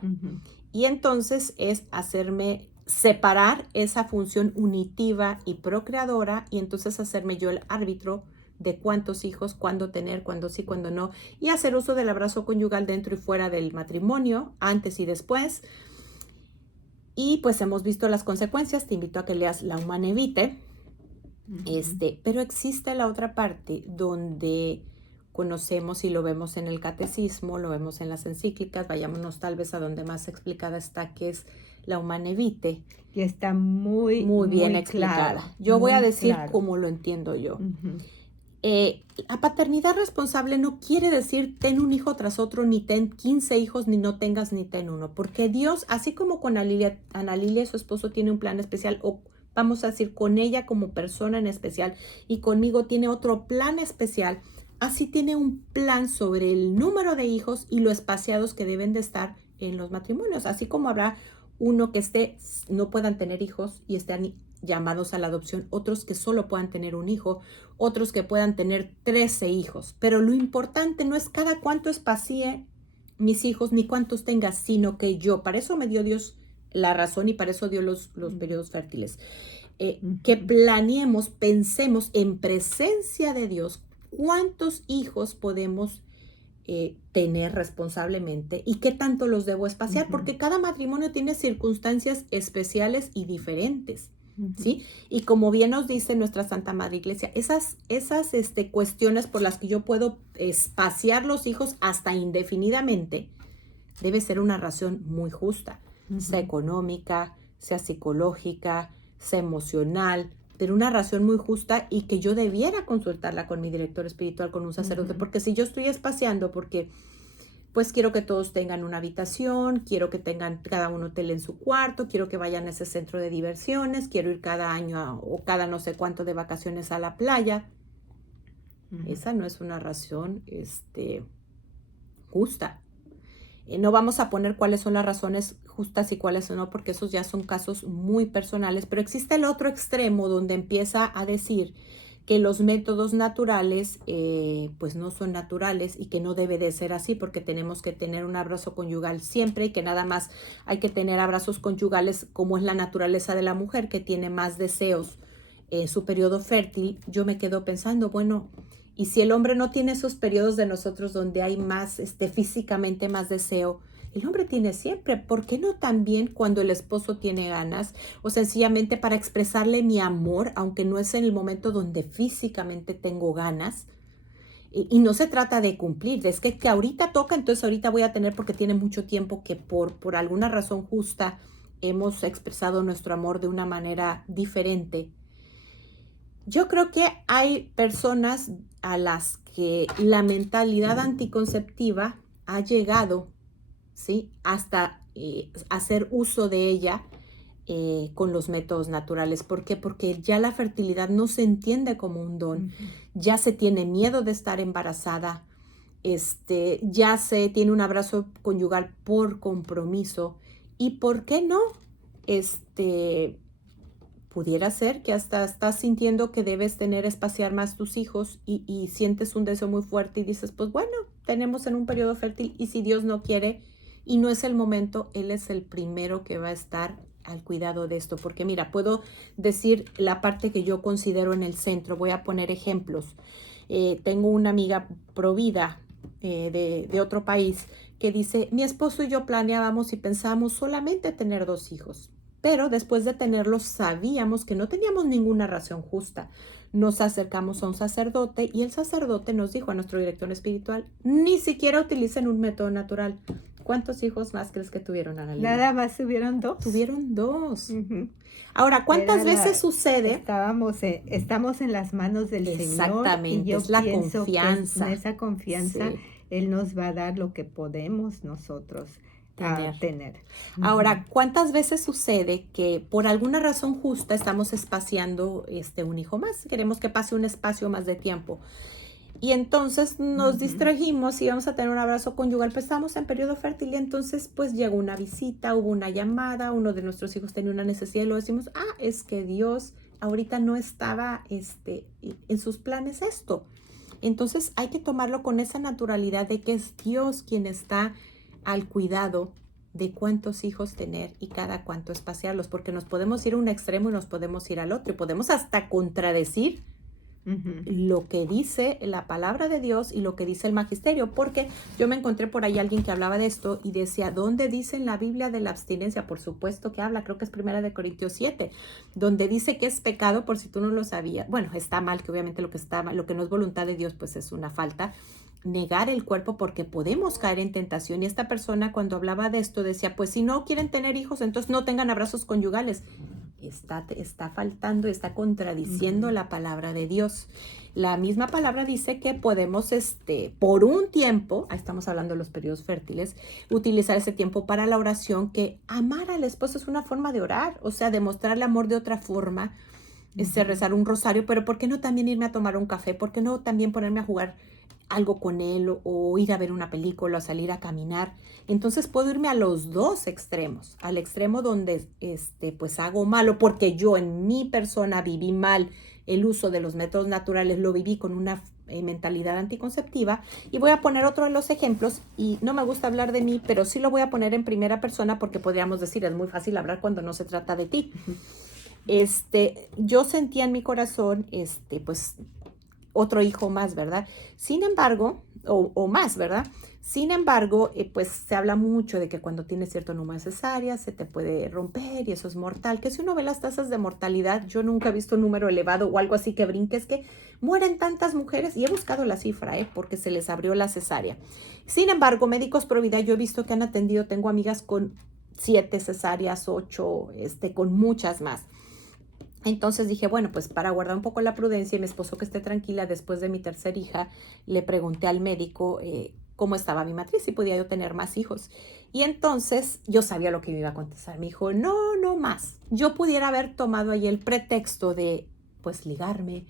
y entonces es hacerme separar esa función unitiva y procreadora y entonces hacerme yo el árbitro de cuántos hijos, cuándo tener, cuándo sí, cuándo no, y hacer uso del abrazo conyugal dentro y fuera del matrimonio, antes y después. Y pues hemos visto las consecuencias. Te invito a que leas la Humanevite. Pero existe la otra parte donde conocemos y lo vemos en el catecismo, lo vemos en las encíclicas, vayámonos tal vez a donde más explicada está, que es la Humanevite. Y está muy bien explicada. Claro, yo voy a decir cómo lo entiendo yo. La paternidad responsable no quiere decir ten un hijo tras otro, ni ten 15 hijos, ni no tengas ni ten uno, porque Dios, así como con Ana Lilia, su esposo tiene un plan especial, o vamos a decir con ella como persona en especial, y conmigo tiene otro plan especial, así tiene un plan sobre el número de hijos y lo espaciados que deben de estar en los matrimonios, así como habrá uno que no puedan tener hijos y estén llamados a la adopción, otros que solo puedan tener un hijo, otros que puedan tener 13 hijos. Pero lo importante no es cada cuánto espacie mis hijos ni cuántos tenga, sino que yo, para eso me dio Dios la razón y para eso dio los periodos fértiles. Que planeemos, pensemos en presencia de Dios cuántos hijos podemos tener responsablemente y qué tanto los debo espaciar, porque cada matrimonio tiene circunstancias especiales y diferentes. ¿Sí? Y como bien nos dice nuestra Santa Madre Iglesia, esas cuestiones por las que yo puedo espaciar los hijos hasta indefinidamente, debe ser una razón muy justa, sea económica, sea psicológica, sea emocional, pero una razón muy justa y que yo debiera consultarla con mi director espiritual, con un sacerdote, porque si yo estoy espaciando, porque pues quiero que todos tengan una habitación, quiero que tengan cada uno hotel en su cuarto, quiero que vayan a ese centro de diversiones, quiero ir cada año o cada no sé cuánto de vacaciones a la playa. Esa no es una razón justa. No vamos a poner cuáles son las razones justas y cuáles no, porque esos ya son casos muy personales, pero existe el otro extremo donde empieza a decir que los métodos naturales pues no son naturales y que no debe de ser así porque tenemos que tener un abrazo conyugal siempre y que nada más hay que tener abrazos conyugales como es la naturaleza de la mujer que tiene más deseos en su periodo fértil. Yo me quedo pensando, bueno, Y si el hombre no tiene esos periodos de nosotros donde hay más, físicamente más deseo, el hombre tiene siempre. ¿Por qué no también cuando el esposo tiene ganas? O sencillamente para expresarle mi amor, aunque no es en el momento donde físicamente tengo ganas. Y no se trata de cumplir, es que ahorita toca, entonces ahorita voy a tener porque tiene mucho tiempo que por alguna razón justa hemos expresado nuestro amor de una manera diferente. Yo creo que hay personas a las que la mentalidad anticonceptiva ha llegado, ¿sí? Hasta hacer uso de ella con los métodos naturales. ¿Por qué? Porque ya la fertilidad no se entiende como un don. Ya se tiene miedo de estar embarazada. Ya se tiene un abrazo conyugal por compromiso. ¿Y por qué no? Pudiera ser que hasta estás sintiendo que debes espaciar más tus hijos y sientes un deseo muy fuerte y dices, pues bueno, tenemos en un periodo fértil y si Dios no quiere y no es el momento, Él es el primero que va a estar al cuidado de esto. Porque mira, puedo decir la parte que yo considero en el centro. Voy a poner ejemplos. Tengo una amiga provida de otro país que dice, mi esposo y yo planeábamos y pensábamos solamente tener 2 hijos. Pero después de tenerlos sabíamos que no teníamos ninguna razón justa. Nos acercamos a un sacerdote y el sacerdote nos dijo a nuestro director espiritual, ni siquiera utilicen un método natural. ¿Cuántos hijos más crees que tuvieron, Analia? Nada más tuvieron 2. Tuvieron 2. Ahora, ¿cuántas veces sucede? Estamos en las manos del Señor. Exactamente, Y yo es la pienso confianza. que en esa confianza Sí. Él nos va a dar lo que podemos nosotros tener. Ahora, ¿cuántas veces sucede que por alguna razón justa estamos espaciando un hijo más? Queremos que pase un espacio más de tiempo. Y entonces nos distrajimos y vamos a tener un abrazo conyugal, pues estamos en periodo fértil y entonces pues llegó una visita, hubo una llamada, uno de nuestros hijos tenía una necesidad y lo decimos, es que Dios ahorita no estaba en sus planes esto. Entonces hay que tomarlo con esa naturalidad de que es Dios quien está al cuidado de cuántos hijos tener y cada cuánto espaciarlos, porque nos podemos ir a un extremo y nos podemos ir al otro y podemos hasta contradecir lo que dice la palabra de Dios y lo que dice el magisterio, porque yo me encontré por ahí alguien que hablaba de esto y decía, ¿dónde dice en la Biblia de la abstinencia? Por supuesto que habla, creo que es 1 Corintios 7, donde dice que es pecado, por si tú no lo sabías. Bueno, está mal, que obviamente lo que no es voluntad de Dios, pues es una falta. Negar el cuerpo porque podemos caer en tentación. Y esta persona cuando hablaba de esto decía, pues si no quieren tener hijos, entonces no tengan abrazos conyugales. Está faltando, está contradiciendo la palabra de Dios. La misma palabra dice que podemos, por un tiempo, ahí estamos hablando de los periodos fértiles, utilizar ese tiempo para la oración, que amar al esposo es una forma de orar, o sea, demostrarle amor de otra forma, rezar un rosario, pero ¿por qué no también irme a tomar un café? ¿Por qué no también ponerme a jugar algo con él o ir a ver una película o salir a caminar? Entonces puedo irme a los 2 extremos, al extremo donde pues hago malo porque yo en mi persona viví mal el uso de los métodos naturales, lo viví con una mentalidad anticonceptiva. Y voy a poner otro de los ejemplos y no me gusta hablar de mí, pero sí lo voy a poner en primera persona porque podríamos decir, es muy fácil hablar cuando no se trata de ti. Yo sentía en mi corazón, pues otro hijo más, ¿verdad? Sin embargo, o más, ¿verdad? Sin embargo, pues se habla mucho de que cuando tienes cierto número de cesáreas se te puede romper y eso es mortal. Que si uno ve las tasas de mortalidad, yo nunca he visto un número elevado o algo así que brinque, es que mueren tantas mujeres y he buscado la cifra, porque se les abrió la cesárea. Sin embargo, médicos pro vida, yo he visto que han atendido, tengo amigas con 7 cesáreas, 8, con muchas más. Entonces dije, bueno, pues para guardar un poco la prudencia y mi esposo que esté tranquila, después de mi tercera hija, le pregunté al médico cómo estaba mi matriz, si podía yo tener más hijos. Y entonces yo sabía lo que me iba a contestar. Me dijo, no más. Yo pudiera haber tomado ahí el pretexto de, pues, ligarme,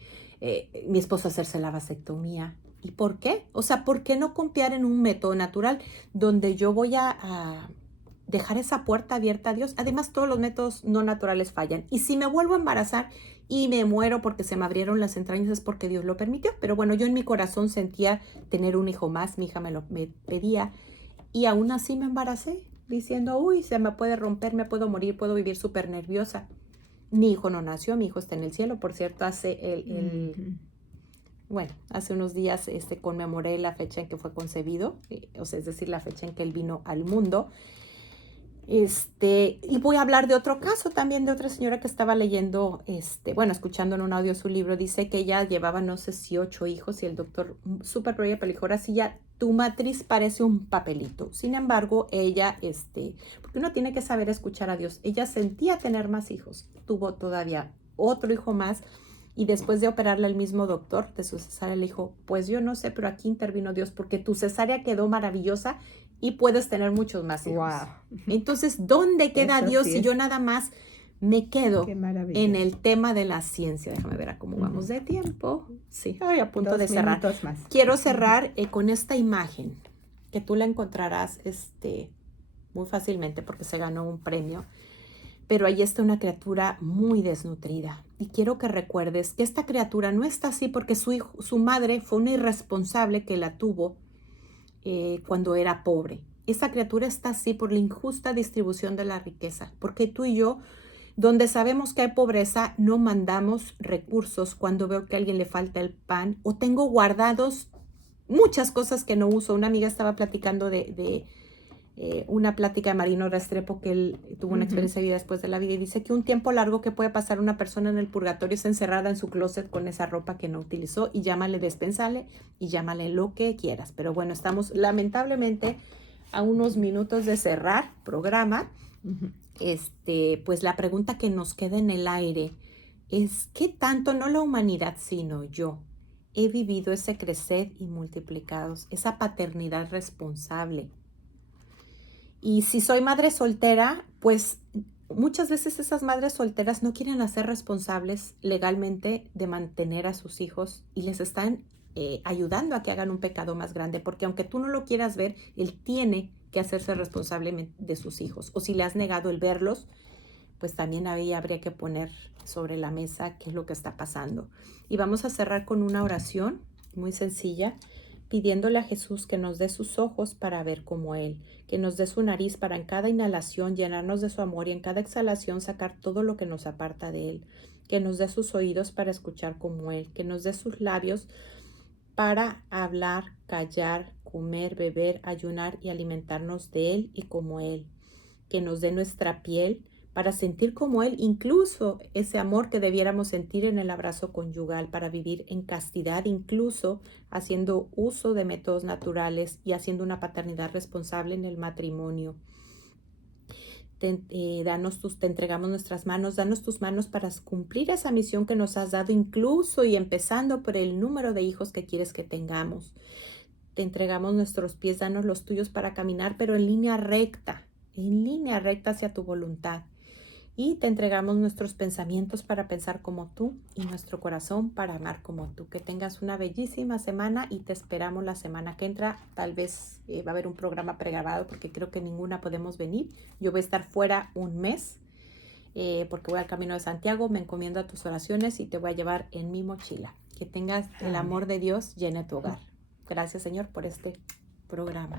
mi esposo hacerse la vasectomía. ¿Y por qué? O sea, ¿por qué no confiar en un método natural donde yo voy a dejar esa puerta abierta a Dios? Además, todos los métodos no naturales fallan. Y si me vuelvo a embarazar y me muero porque se me abrieron las entrañas, es porque Dios lo permitió. Pero bueno, yo en mi corazón sentía tener un hijo más. Mi hija me pedía. Y aún así me embaracé, diciendo, uy, se me puede romper, me puedo morir, puedo vivir súper nerviosa. Mi hijo no nació, mi hijo está en el cielo. Por cierto, hace bueno, hace unos días conmemoré la fecha en que fue concebido, o sea, es decir, la fecha en que él vino al mundo. Y voy a hablar de otro caso también, de otra señora que estaba leyendo, bueno, escuchando en un audio su libro. Dice que ella llevaba, no sé si 8 hijos, y el doctor súper pro ella, pero dijo, ahora sí ya, tu matriz parece un papelito. Sin embargo, ella, porque uno tiene que saber escuchar a Dios, ella sentía tener más hijos, tuvo todavía otro hijo más, y después de operarle al mismo doctor de su cesárea, le dijo, pues yo no sé, pero aquí intervino Dios, porque tu cesárea quedó maravillosa y puedes tener muchos más hijos. Wow. Entonces, ¿dónde queda Eso Dios sí si es. yo nada más me quedo Qué maravilla. en el tema de la ciencia? Déjame ver a cómo vamos de tiempo. Sí, a punto de cerrar. 2 minutos más. Quiero cerrar con esta imagen, que tú la encontrarás muy fácilmente porque se ganó un premio. Pero ahí está una criatura muy desnutrida. Y quiero que recuerdes que esta criatura no está así porque su madre fue una irresponsable que la tuvo cuando era pobre. Esa criatura está así por la injusta distribución de la riqueza, porque tú y yo, donde sabemos que hay pobreza, no mandamos recursos cuando veo que a alguien le falta el pan, o tengo guardados muchas cosas que no uso. Una amiga estaba platicando de una plática de Marino Restrepo, que él tuvo una experiencia de vida después de la vida, y dice que un tiempo largo que puede pasar una persona en el purgatorio es encerrada en su closet con esa ropa que no utilizó, y llámale despensable y llámale lo que quieras. Pero bueno, estamos lamentablemente a unos minutos de cerrar programa. Pues la pregunta que nos queda en el aire es: ¿qué tanto, no la humanidad, sino yo, he vivido ese crecer y multiplicados, esa paternidad responsable? Y si soy madre soltera, pues muchas veces esas madres solteras no quieren hacer responsables legalmente de mantener a sus hijos, y les están ayudando a que hagan un pecado más grande, porque aunque tú no lo quieras ver, él tiene que hacerse responsable de sus hijos. O si le has negado el verlos, pues también ahí habría que poner sobre la mesa qué es lo que está pasando. Y vamos a cerrar con una oración muy sencilla, pidiéndole a Jesús que nos dé sus ojos para ver como Él, que nos dé su nariz para en cada inhalación llenarnos de su amor y en cada exhalación sacar todo lo que nos aparta de Él, que nos dé sus oídos para escuchar como Él, que nos dé sus labios para hablar, callar, comer, beber, ayunar y alimentarnos de Él y como Él, que nos dé nuestra piel para sentir como Él, incluso ese amor que debiéramos sentir en el abrazo conyugal, para vivir en castidad, incluso haciendo uso de métodos naturales y haciendo una paternidad responsable en el matrimonio. Te entregamos nuestras manos, danos tus manos para cumplir esa misión que nos has dado, incluso y empezando por el número de hijos que quieres que tengamos. Te entregamos nuestros pies, danos los tuyos para caminar, pero en línea recta hacia tu voluntad. Y te entregamos nuestros pensamientos para pensar como tú y nuestro corazón para amar como tú. Que tengas una bellísima semana y te esperamos la semana que entra. Tal vez va a haber un programa pregrabado porque creo que ninguna podemos venir. Yo voy a estar fuera un mes porque voy al Camino de Santiago. Me encomiendo a tus oraciones y te voy a llevar en mi mochila. Que tengas el amor de Dios llene tu hogar. Gracias, Señor, por este programa.